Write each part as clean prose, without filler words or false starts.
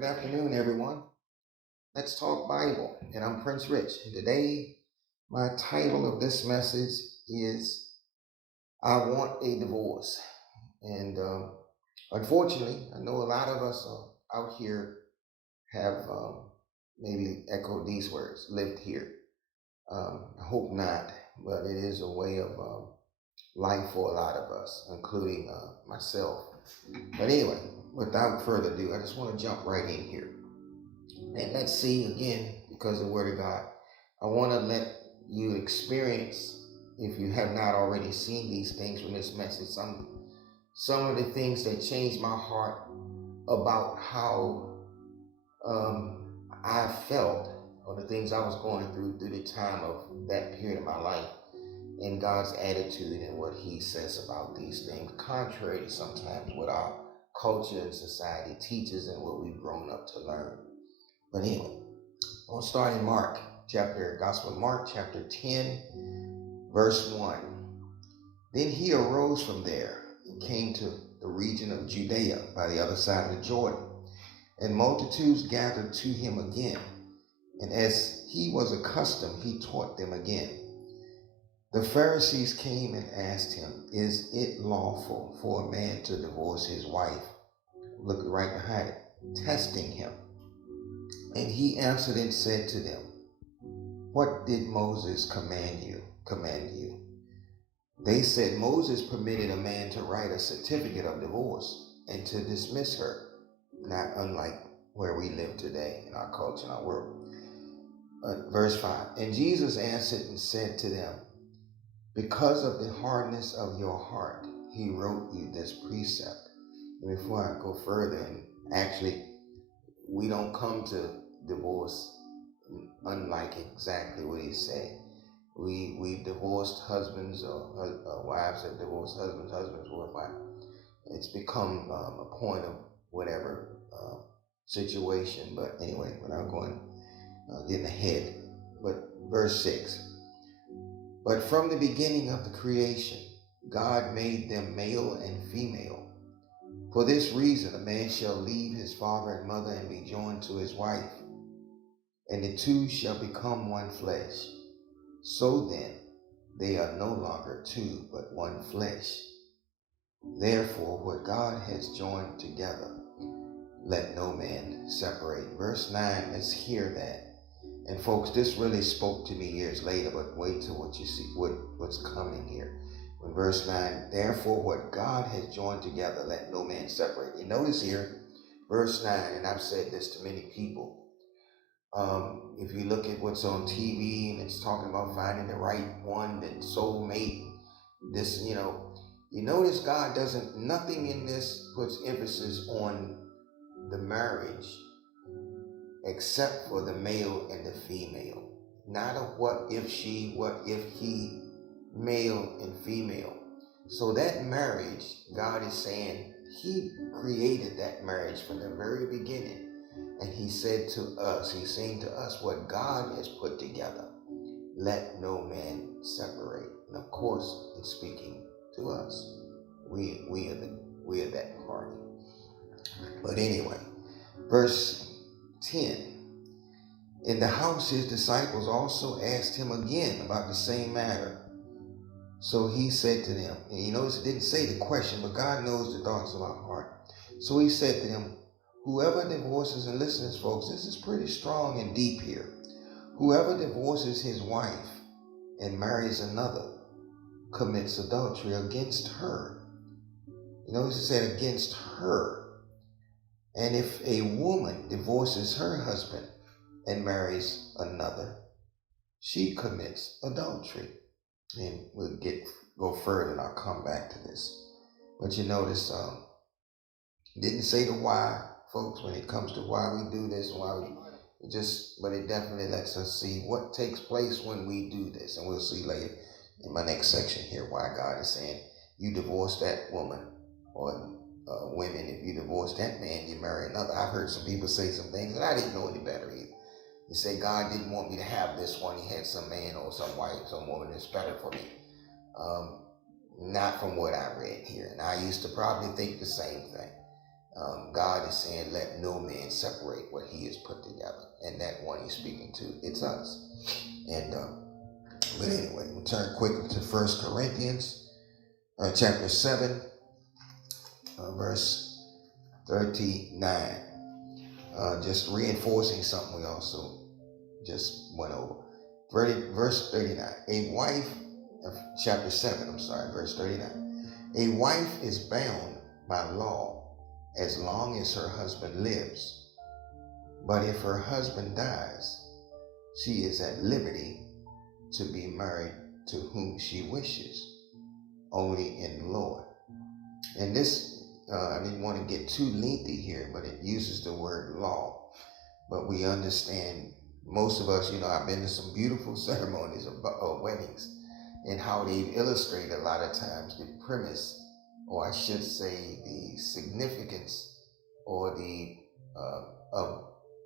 Good afternoon, everyone. Let's talk Bible. And I'm Prince Rich. And today, my title of this message is I Want a Divorce. And unfortunately, I know a lot of us out here have maybe echoed these words, lived here. I hope not, but it is a way of life for a lot of us, including myself. But anyway, without further ado, I just want to jump right in here. And let's see again, because of the Word of God, I want to let you experience, if you have not already seen these things from this message, some of the things that changed my heart about how I felt, or the things I was going through the time of that period of my life, and God's attitude and what He says about these things, contrary to sometimes what our culture and society teaches and what we've grown up to learn. But anyway, I'll start in Gospel of Mark, chapter 10, verse 1. Then he arose from there and came to the region of Judea by the other side of the Jordan, and multitudes gathered to him again. And as he was accustomed, he taught them again. The Pharisees came and asked him, "Is it lawful for a man to divorce his wife?" Look right behind it, testing him. And he answered and said to them, "What did Moses command you? They said, "Moses permitted a man to write a certificate of divorce and to dismiss her," not unlike where we live today in our culture and our world. Verse 5, and Jesus answered and said to them, "Because of the hardness of your heart, he wrote you this precept." And before I go further, and actually, we don't come to divorce unlike exactly what he said. We've divorced husbands, or wives have divorced husbands, husbands divorced wives. It's become a point of whatever situation. But anyway, without getting ahead. But verse 6. But from the beginning of the creation, God made them male and female. For this reason, a man shall leave his father and mother and be joined to his wife, and the two shall become one flesh. So then, they are no longer two, but one flesh. Therefore, what God has joined together, let no man separate. Verse 9, let's hear that. And folks, this really spoke to me years later, but wait till what you see, what's coming here. In verse 9, therefore what God has joined together, let no man separate. You notice here, verse 9, and I've said this to many people. If you look at what's on TV and it's talking about finding the right one, that soulmate, this, you notice God nothing in this puts emphasis on the marriage except for the male and the female. Not a what if she, what if he, male and female. So that marriage, God is saying he created that marriage from the very beginning. And he said to us, he's saying to us, what God has put together, let no man separate. And of course, he's speaking to us. We are that party. But anyway, verse 10. In the house, his disciples also asked him again about the same matter. So he said to them, and you notice it didn't say the question, but God knows the thoughts of our heart. So he said to them, whoever divorces, and listen to this, folks, this is pretty strong and deep here. Whoever divorces his wife and marries another commits adultery against her. You notice it said against her. And if a woman divorces her husband and marries another, she commits adultery. And we'll go further and I'll come back to this. But you notice, didn't say the why, folks, when it comes to why we do this, but it definitely lets us see what takes place when we do this. And we'll see later in my next section here why God is saying, you divorce that woman, or women, if you divorce that man, you marry another. I've heard some people say some things, and I didn't know any better either. You say, God didn't want me to have this one. He had some man or some wife, some woman that's better for me. Not from what I read here. And I used to probably think the same thing. God is saying, let no man separate what he has put together. And that one he's speaking to, it's us. And but anyway, we'll turn quickly to 1 Corinthians chapter 7, verse 39. Just reinforcing something we also just went over. Verse 39. A wife, chapter 7, verse 39. A wife is bound by law as long as her husband lives. But if her husband dies, she is at liberty to be married to whom she wishes, only in the Lord. And this, I didn't want to get too lengthy here, but it uses the word law. But we understand, most of us, I've been to some beautiful ceremonies of weddings, and how they illustrate a lot of times the premise, or I should say the significance, or the of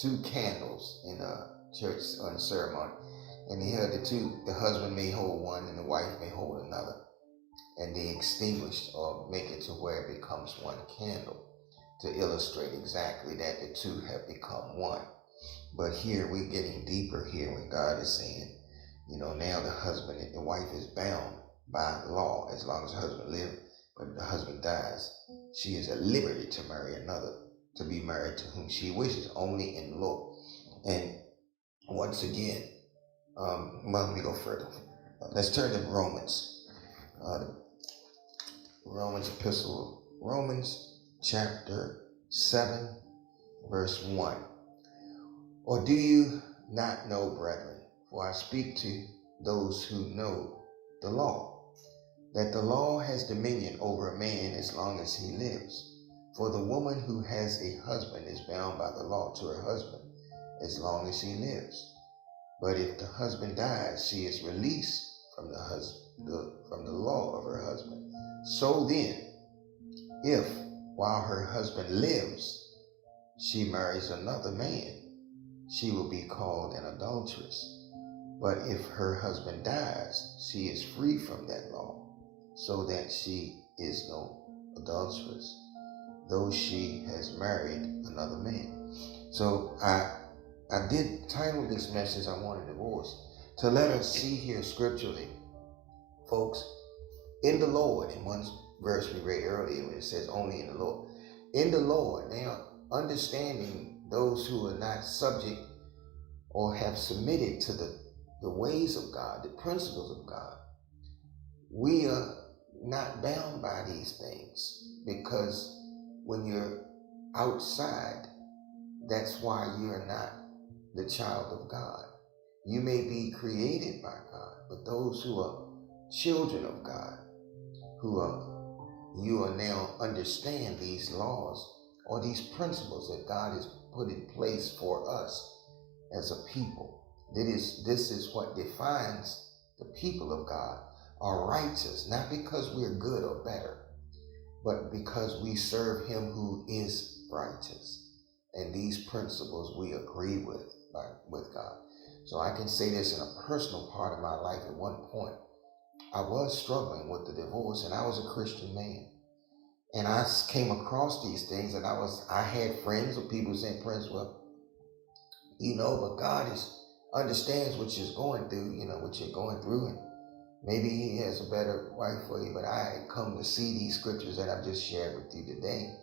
two candles in a church on a ceremony. And they had the husband may hold one and the wife may hold another. And they extinguish or make it to where it becomes one candle, to illustrate exactly that the two have become one. But here we're getting deeper here when God is saying, now the husband and the wife is bound by law as long as the husband lives. But if the husband dies, she is at liberty to marry another, to be married to whom she wishes, only in law. And once again, let me go further. Let's turn to Romans. Romans chapter 7, verse 1. Or do you not know, brethren, for I speak to those who know the law, that the law has dominion over a man as long as he lives. For the woman who has a husband is bound by the law to her husband as long as he lives. But if the husband dies, she is released from the law of her husband. So then, if while her husband lives, she marries another man, she will be called an adulteress. But if her husband dies, she is free from that law, so that she is no adulteress, though she has married another man. So I did title this message, I Want a Divorce, to let us see here scripturally, folks, in the Lord. In one verse we read earlier when it says only in the Lord. In the Lord. Now, understanding those who are not subject or have submitted to the ways of God, the principles of God, we are not bound by these things, because when you're outside, that's why you're not the child of God. You may be created by God, but those who are children of God, you are now understand these laws or these principles that God has put in place for us as a people. This is what defines the people of God are righteous, not because we're good or better, but because we serve him who is righteous. And these principles we agree with God. So I can say this in a personal part of my life. At one point, I was struggling with the divorce, and I was a Christian man. And I came across these things, and I had friends or people saying, Prince, well, but God understands what you're going through, what you're going through, and maybe he has a better wife for you. But I had come to see these scriptures that I've just shared with you today.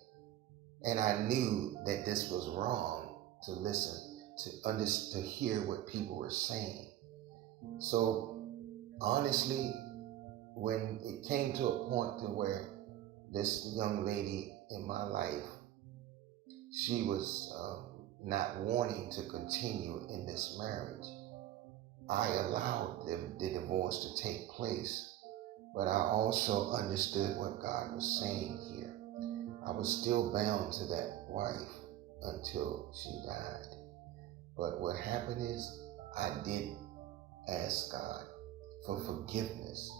And I knew that this was wrong to listen, to hear what people were saying. So honestly, when it came to a point to where this young lady in my life, she was not wanting to continue in this marriage, I allowed the divorce to take place. But I also understood what God was saying here. I was still bound to that wife until she died. But what happened is I did ask God for forgiveness,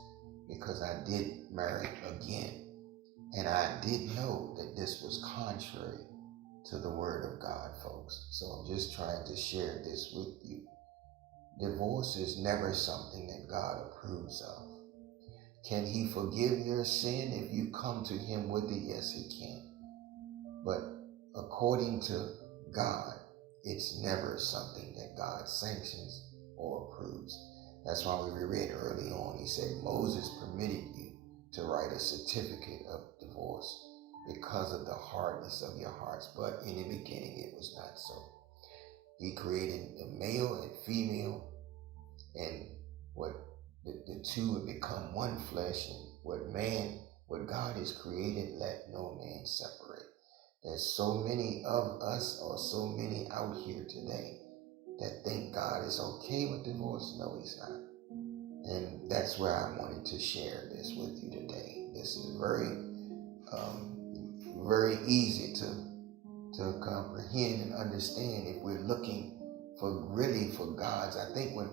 because I did marry again. And I did know that this was contrary to the word of God, folks. So I'm just trying to share this with you. Divorce is never something that God approves of. Can he forgive your sin if you come to him with it? Yes, he can. But according to God, it's never something that God sanctions or approves. That's why we read early on, he said, Moses permitted you to write a certificate of divorce because of the hardness of your hearts. But in the beginning, it was not so. He created a male and female, and what the two would become one flesh, and what God has created, let no man separate. There's so many of us, or so many out here today, that think God is okay with divorce. No, he's not. And that's where I wanted to share this with you today. This is very easy to comprehend and understand if we're looking for God's. I think when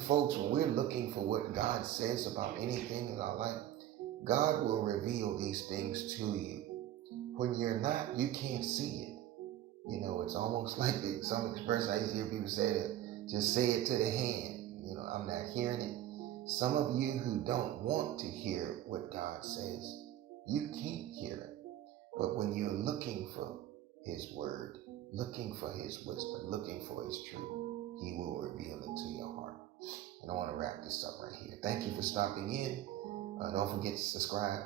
folks, when we're looking for what God says about anything in our life, God will reveal these things to you. When you're not, you can't see it. You know, it's almost like some expression I used to hear people say that just say it to the hand. You know, I'm not hearing it. Some of you who don't want to hear what God says, you can't hear it. But when you're looking for his word, looking for his wisdom, looking for his truth, he will reveal it to your heart. And I want to wrap this up right here. Thank you for stopping in. Don't forget to subscribe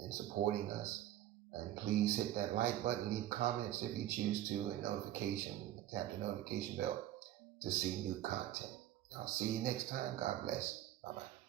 and supporting us. And please hit that like button, leave comments if you choose to, and tap the notification bell to see new content. I'll see you next time. God bless. Bye-bye.